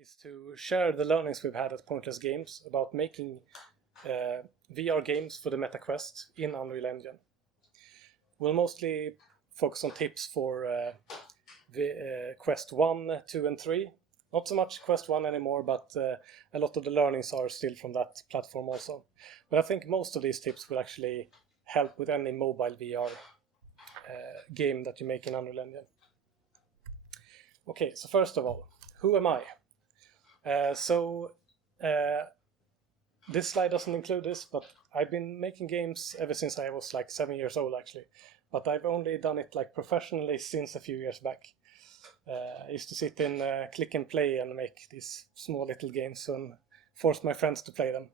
is to share the learnings we've had at Pointless Games about making VR games for the MetaQuest in Unreal Engine. We'll mostly focus on tips for the Quest 1, 2 and 3. Not so much Quest 1 anymore, but a lot of the learnings are still from that platform also. But I think most of these tips will actually help with any mobile VR game that you make in Unreal Engine. Okay, so first of all, who am I? This slide doesn't include this, but I've been making games ever since I was like 7 years old actually. But I've only done it like professionally since a few years back. I used to sit in Click and Play and make these small little games and force my friends to play them.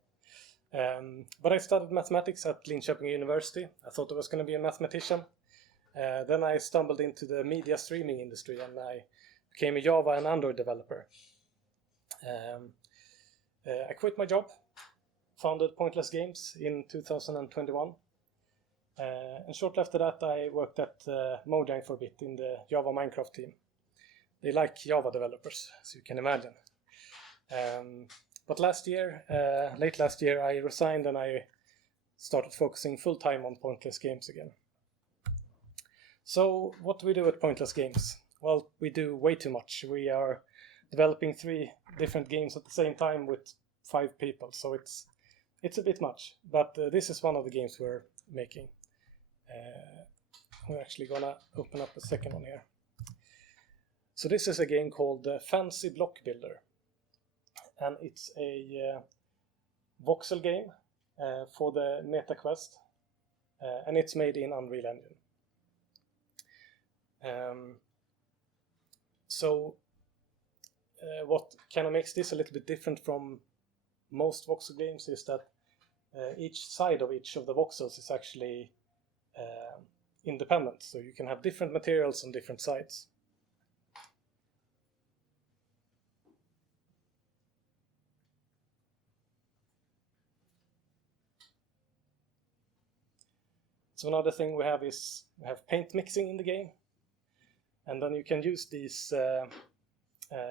But I studied mathematics at Linköping University. I thought I was going to be a mathematician. Then I stumbled into the media streaming industry and I became a Java and Android developer. I quit my job, founded Pointless Games in 2021. And shortly after that I worked at Mojang for a bit in the Java Minecraft team. They like Java developers, as you can imagine. But late last year, I resigned and I started focusing full-time on Pointless Games again. So what do we do at Pointless Games? Well, we do way too much. We are developing 3 different games at the same time with 5 people, so it's a bit much. But this is one of the games we're making. We're actually gonna open up a second one here. So this is a game called Fancy Block Builder, and it's a voxel game for the MetaQuest, and it's made in Unreal Engine. What kind of makes this a little bit different from most voxel games is that each side of each of the voxels is actually independent, so you can have different materials on different sides. So another thing we have is we have paint mixing in the game, and then you can use these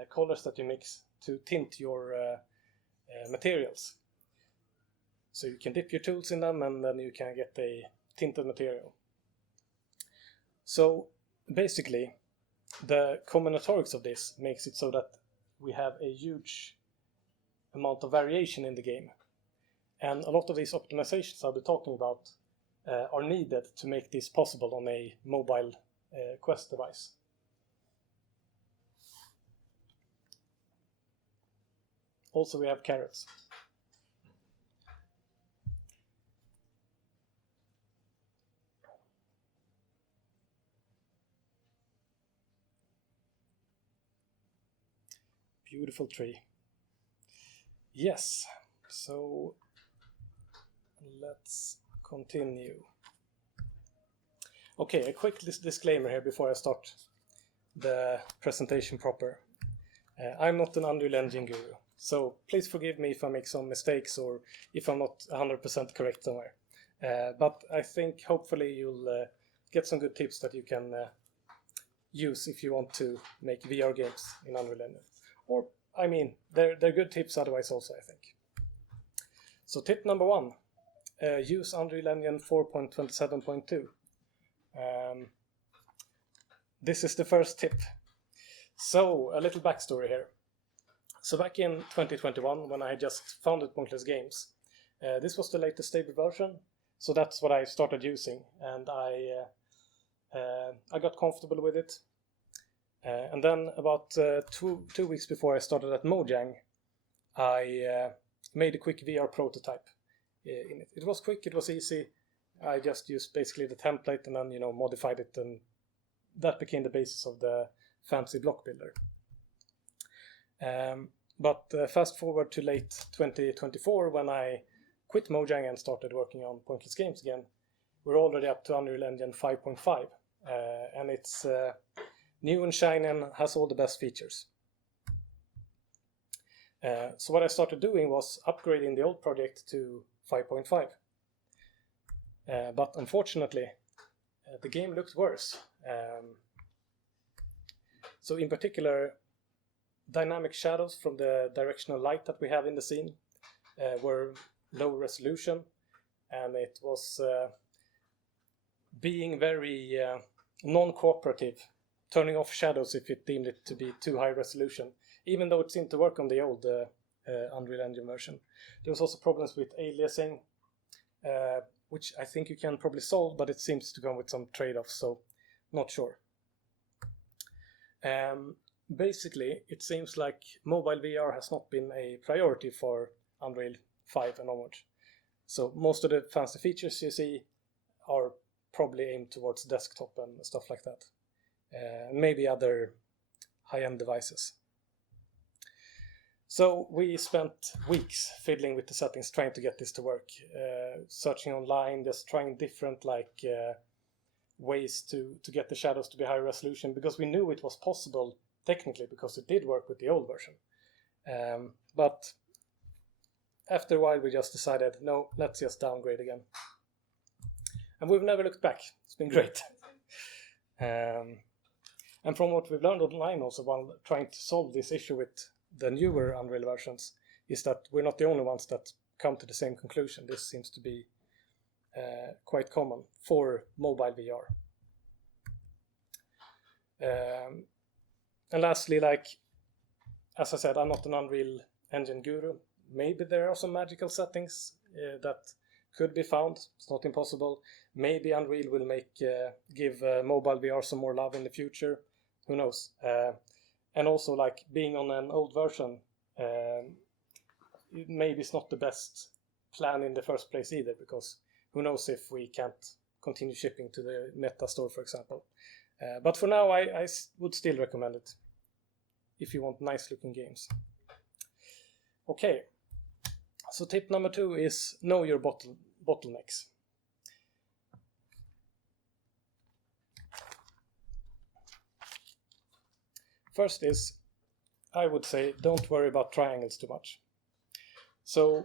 colors that you mix to tint your materials. So you can dip your tools in them and then you can get a tinted material. So basically the combinatorics of this makes it so that we have a huge amount of variation in the game, and a lot of these optimizations I'll be talking about are needed to make this possible on a mobile Quest device. Also, we have carrots. Beautiful tree. Yes, so let's continue. Okay, a quick disclaimer here before I start the presentation proper. I'm not an Unreal Engine guru, so please forgive me if I make some mistakes or if I'm not 100% correct somewhere. But I think hopefully you'll get some good tips that you can use if you want to make VR games in Unreal Engine. Or, I mean, they're good tips otherwise also, I think. So tip number 1. Use Unreal Engine 4.27.2. This is the first tip. So, a little backstory here. So back in 2021, when I just founded Pointless Games, this was the latest stable version, so that's what I started using, and I got comfortable with it. And then about 2 weeks before I started at Mojang, I made a quick VR prototype in it. It was quick, it was easy. I just used basically the template and then modified it, and that became the basis of the Fancy Block Builder. But fast forward to late 2024, when I quit Mojang and started working on Pointless Games again, we're already up to Unreal Engine 5.5, and it's new and shiny and has all the best features. So what I started doing was upgrading the old project to 5.5. But unfortunately, the game looked worse. So in particular, dynamic shadows from the directional light that we have in the scene were low resolution, and it was being very non-cooperative, turning off shadows if it deemed it to be too high resolution, even though it seemed to work on the old Unreal Engine version. There was also problems with aliasing, which I think you can probably solve, but it seems to come with some trade-offs, so not sure. Basically, it seems like mobile VR has not been a priority for Unreal 5 and onwards. So most of the fancy features you see are probably aimed towards desktop and stuff like that. Maybe other high-end devices. So we spent weeks fiddling with the settings, trying to get this to work, searching online, just trying different ways to get the shadows to be high resolution, because we knew it was possible technically, because it did work with the old version. But after a while we just decided, no, let's just downgrade again. And we've never looked back. It's been great. And from what we've learned online also while trying to solve this issue with the newer Unreal versions, is that we're not the only ones that come to the same conclusion. This seems to be quite common for mobile VR. And lastly, as I said, I'm not an Unreal Engine guru. Maybe there are some magical settings that could be found. It's not impossible. Maybe Unreal will give mobile VR some more love in the future. Who knows? And also, being on an old version, maybe it's not the best plan in the first place either, because who knows if we can't continue shipping to the Meta store, for example. But for now, I would still recommend it if you want nice looking games. Okay, so tip number 2 is know your bottlenecks. First is, I would say, don't worry about triangles too much. So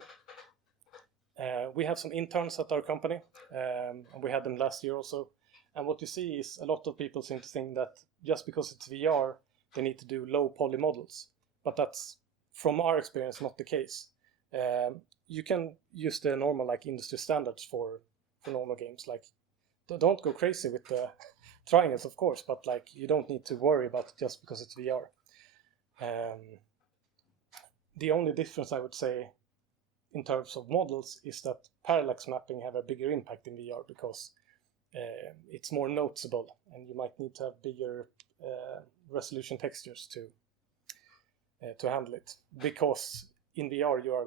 we have some interns at our company, and we had them last year also. And what you see is a lot of people seem to think that just because it's VR, they need to do low poly models. But that's, from our experience, not the case. You can use the normal industry standards for normal games. Don't go crazy with the triangles, of course, but you don't need to worry about it just because it's VR. The only difference, I would say, in terms of models is that parallax mapping have a bigger impact in VR, because it's more noticeable, and you might need to have bigger resolution textures to handle it, because in VR you are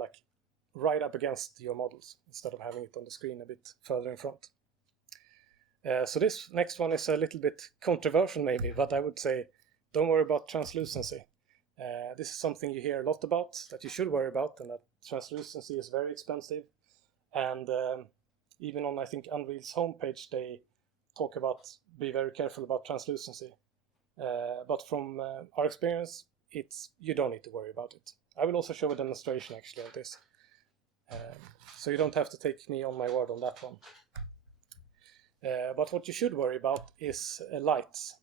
right up against your models instead of having it on the screen a bit further in front. So this next one is a little bit controversial maybe, but I would say don't worry about translucency. This is something you hear a lot about, that you should worry about, and that translucency is very expensive. And even on, I think, Unreal's homepage, they talk about be very careful about translucency. But from our experience, you don't need to worry about it. I will also show a demonstration actually of this. So you don't have to take me on my word on that one. But what you should worry about is lights.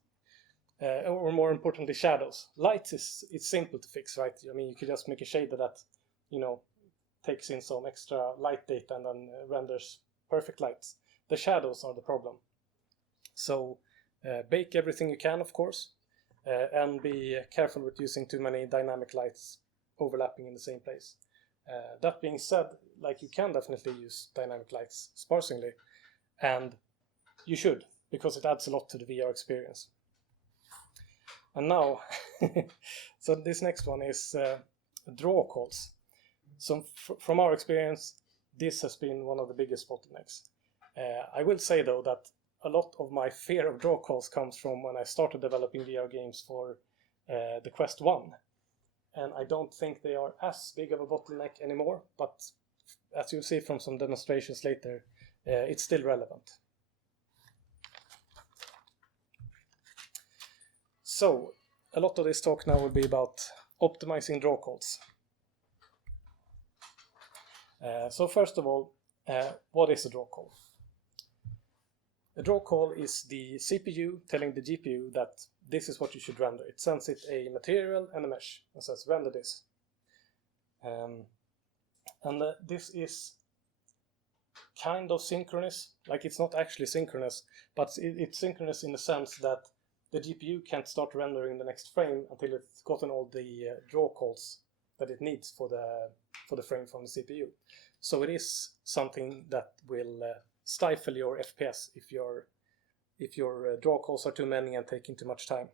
Or more importantly, shadows. Lights it's simple to fix, right? I mean, you could just make a shader that, takes in some extra light data and then renders perfect lights. The shadows are the problem. So bake everything you can, of course, and be careful with using too many dynamic lights overlapping in the same place. That being said, you can definitely use dynamic lights sparsely, and you should, because it adds a lot to the VR experience. And now, so this next one is draw calls. So from our experience, this has been one of the biggest bottlenecks. I will say though that a lot of my fear of draw calls comes from when I started developing VR games for the Quest 1. And I don't think they are as big of a bottleneck anymore, but as you'll see from some demonstrations later, it's still relevant. So, a lot of this talk now will be about optimizing draw calls. So first of all, what is a draw call? A draw call is the CPU telling the GPU that this is what you should render. It sends it a material and a mesh and says render this. This is kind of synchronous. Like, it's not actually synchronous, but it's synchronous in the sense that the GPU can't start rendering the next frame until it's gotten all the draw calls that it needs for the frame from the CPU. So it is something that will stifle your FPS if your draw calls are too many and taking too much time.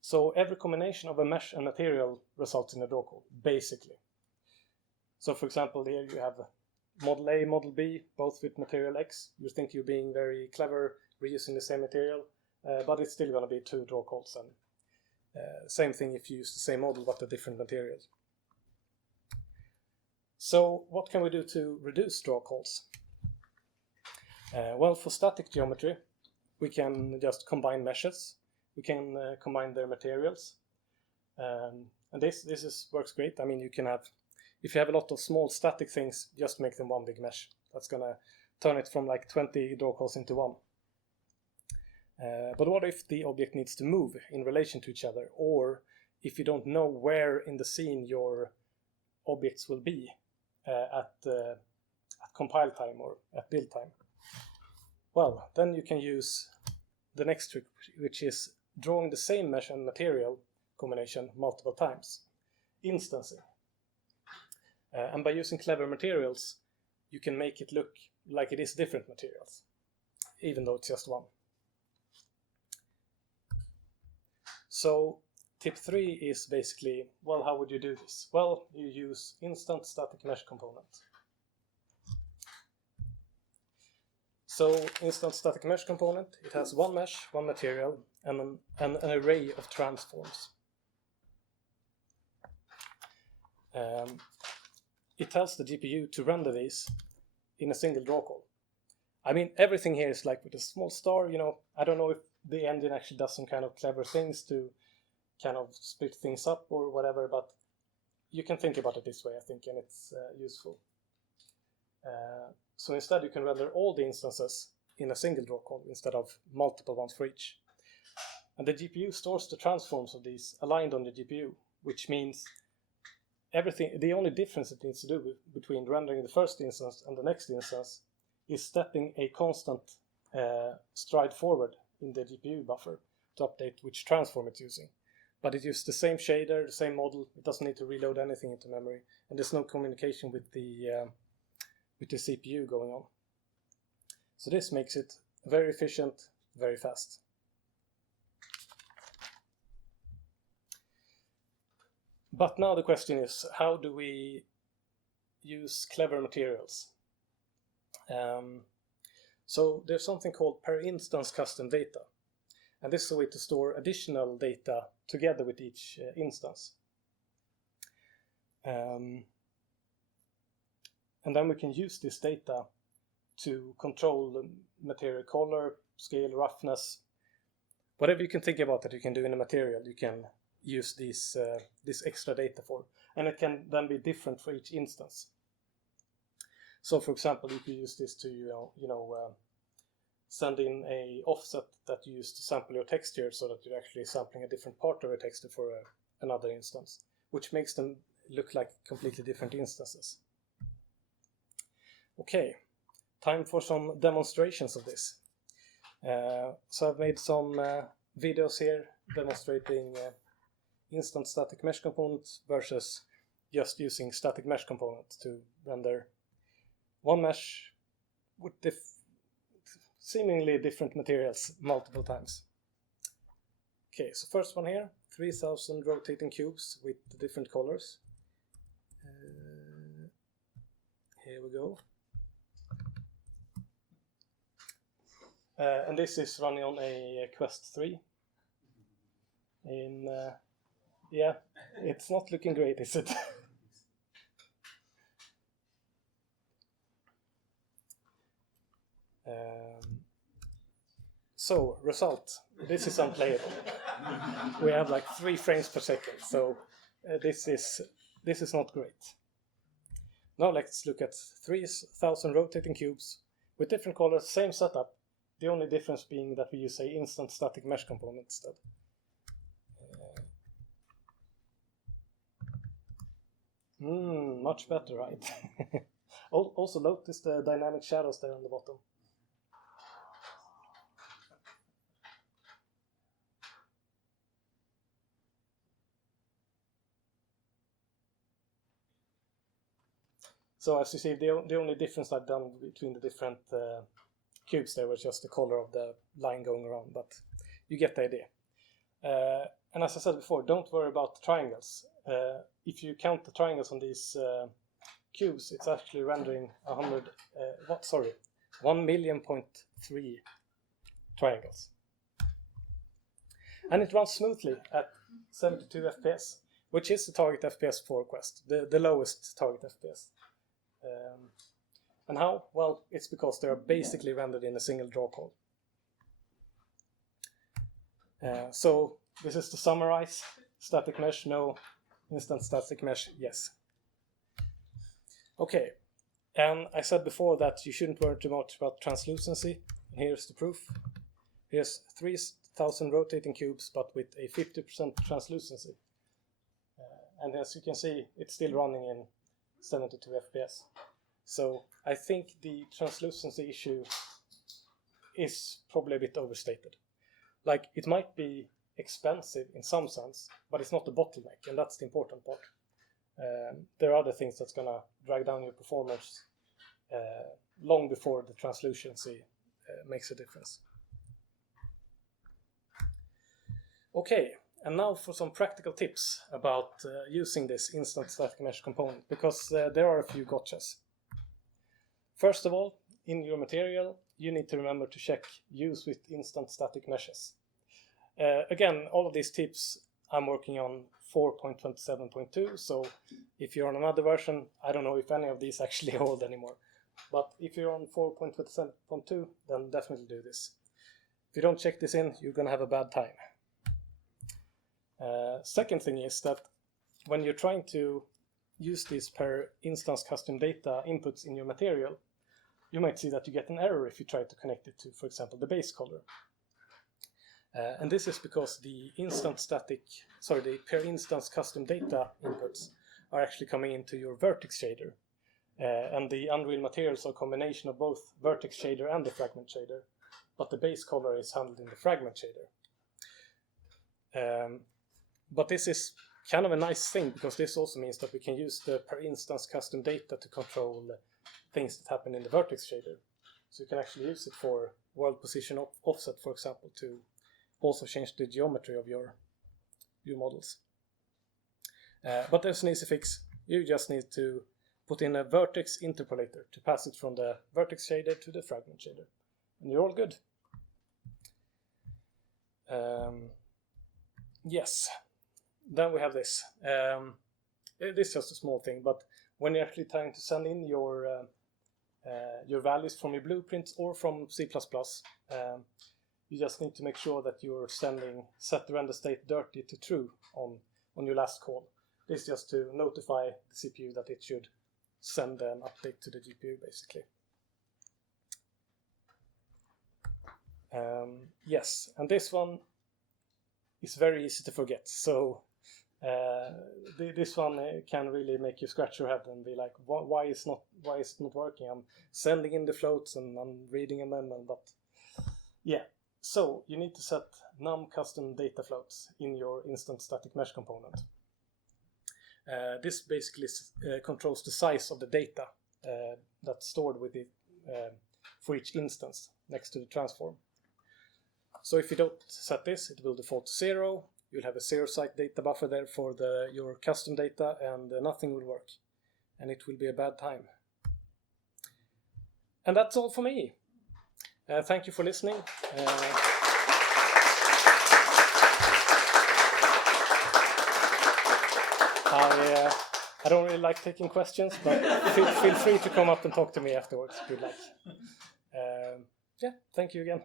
So every combination of a mesh and material results in a draw call, basically. So for example, here you have model A, model B, both with material X. You think you're being very clever reusing the same material, but it's still going to be 2 draw calls. And same thing if you use the same model but a different material. So what can we do to reduce draw calls? Well, for static geometry, we can just combine meshes. We can combine their materials. And this works great. I mean, you can have, if you have a lot of small static things, just make them one big mesh. That's going to turn it from like 20 draw calls into 1. But what if the object needs to move in relation to each other, or if you don't know where in the scene your objects will be at compile time or at build time? Well, then you can use the next trick, which is drawing the same mesh and material combination multiple times, instancing. And by using clever materials, you can make it look like it is different materials, even though it's just one. So tip 3 is basically, well, how would you do this? Well, you use instant static mesh component. So instant static mesh component, it has one mesh, one material, and an array of transforms. It tells the GPU to render these in a single draw call. I mean, everything here is like with a small star, you know. I don't know if the engine actually does some kind of clever things to kind of split things up or whatever, but you can think about it this way, I think, and it's useful. So instead you can render all the instances in a single draw call instead of multiple ones for each. And the GPU stores the transforms of these aligned on the GPU, which means everything, the only difference it needs to do between rendering the first instance and the next instance is stepping a constant stride forward in the GPU buffer to update which transform it's using. But it uses the same shader, the same model. It doesn't need to reload anything into memory, and there's no communication with the CPU going on. So this makes it very efficient, very fast. But now the question is, how do we use clever materials? So there's something called per instance custom data. And this is a way to store additional data together with each instance. And then we can use this data to control the material color, scale, roughness. Whatever you can think about that you can do in a material, you can use this extra data for. And it can then be different for each instance. So for example, you could use this to send in a offset that you use to sample your texture so that you're actually sampling a different part of a texture for another instance, which makes them look like completely different instances. Okay, time for some demonstrations of this. So I've made some videos here demonstrating instant static mesh components versus just using static mesh components to render one mesh with seemingly different materials multiple times. Okay, so first one here, 3000 rotating cubes with different colors. Here we go. And this is running on a Quest 3. Yeah, it's not looking great, is it? So, result. This is unplayable. We have like 3 frames per second, so this is not great. Now let's look at 3000 rotating cubes with different colors, same setup, The only difference being that we use a instant static mesh component instead. Much better, right? Also notice the dynamic shadows there on the bottom. So as you see, the only difference I've done between the different cubes there was just the color of the line going around, but you get the idea. And as I said before, don't worry about the triangles. If you count the triangles on these cubes, it's actually rendering 1,000,000.3 triangles. And it runs smoothly at 72 FPS, which is the target FPS for Quest, the lowest target FPS. And how? Well, it's because they are basically rendered in a single draw call. So this is to summarize: static mesh, no; instant static mesh, yes. Okay, and I said before that you shouldn't worry too much about translucency. Here's the proof. Here's 3,000 rotating cubes, but with a 50% translucency. And as you can see, it's still running in 72 FPS. So I think the translucency issue is probably a bit overstated. Like, it might be expensive in some sense, but it's not a bottleneck, and that's the important part. There are other things that's gonna drag down your performance long before the translucency makes a difference. Okay, and now for some practical tips about using this instant static mesh component, because there are a few gotchas. First of all, in your material, you need to remember to check use with instant static meshes. Again, all of these tips I'm working on 4.27.2, so if you're on another version, I don't know if any of these actually hold anymore. But if you're on 4.27.2, then definitely do this. If you don't check this in, you're gonna have a bad time. Second thing is that when you're trying to use these per instance custom data inputs in your material, you might see that you get an error if you try to connect it to, for example, the base color. And this is because the per instance custom data inputs are actually coming into your vertex shader. And the Unreal materials are a combination of both vertex shader and the fragment shader, but the base color is handled in the fragment shader. But this is kind of a nice thing, because this also means that we can use the per instance custom data to control things that happen in the vertex shader. So you can actually use it for world position offset, for example, to also change the geometry of your models. But there's an easy fix. You just need to put in a vertex interpolator to pass it from the vertex shader to the fragment shader, and you're all good. Yes. Then we have this. This is just a small thing, but when you're actually trying to send in your values from your blueprints or from C++, you just need to make sure that you're sending set the render state dirty to true on your last call. This is just to notify the CPU that it should send an update to the GPU, basically. Yes, and this one is very easy to forget. So this one can really make you scratch your head and be like, why is it not working? I'm sending in the floats and I'm reading them, but yeah. So you need to set num custom data floats in your instant static mesh component. This basically controls the size of the data that's stored with it for each instance next to the transform. So if you don't set this, it will default to 0. You'll have a 0-site data buffer there for your custom data, and nothing will work. And it will be a bad time. And that's all for me. Thank you for listening. I don't really like taking questions, but feel free to come up and talk to me afterwards if you'd like. Yeah, thank you again.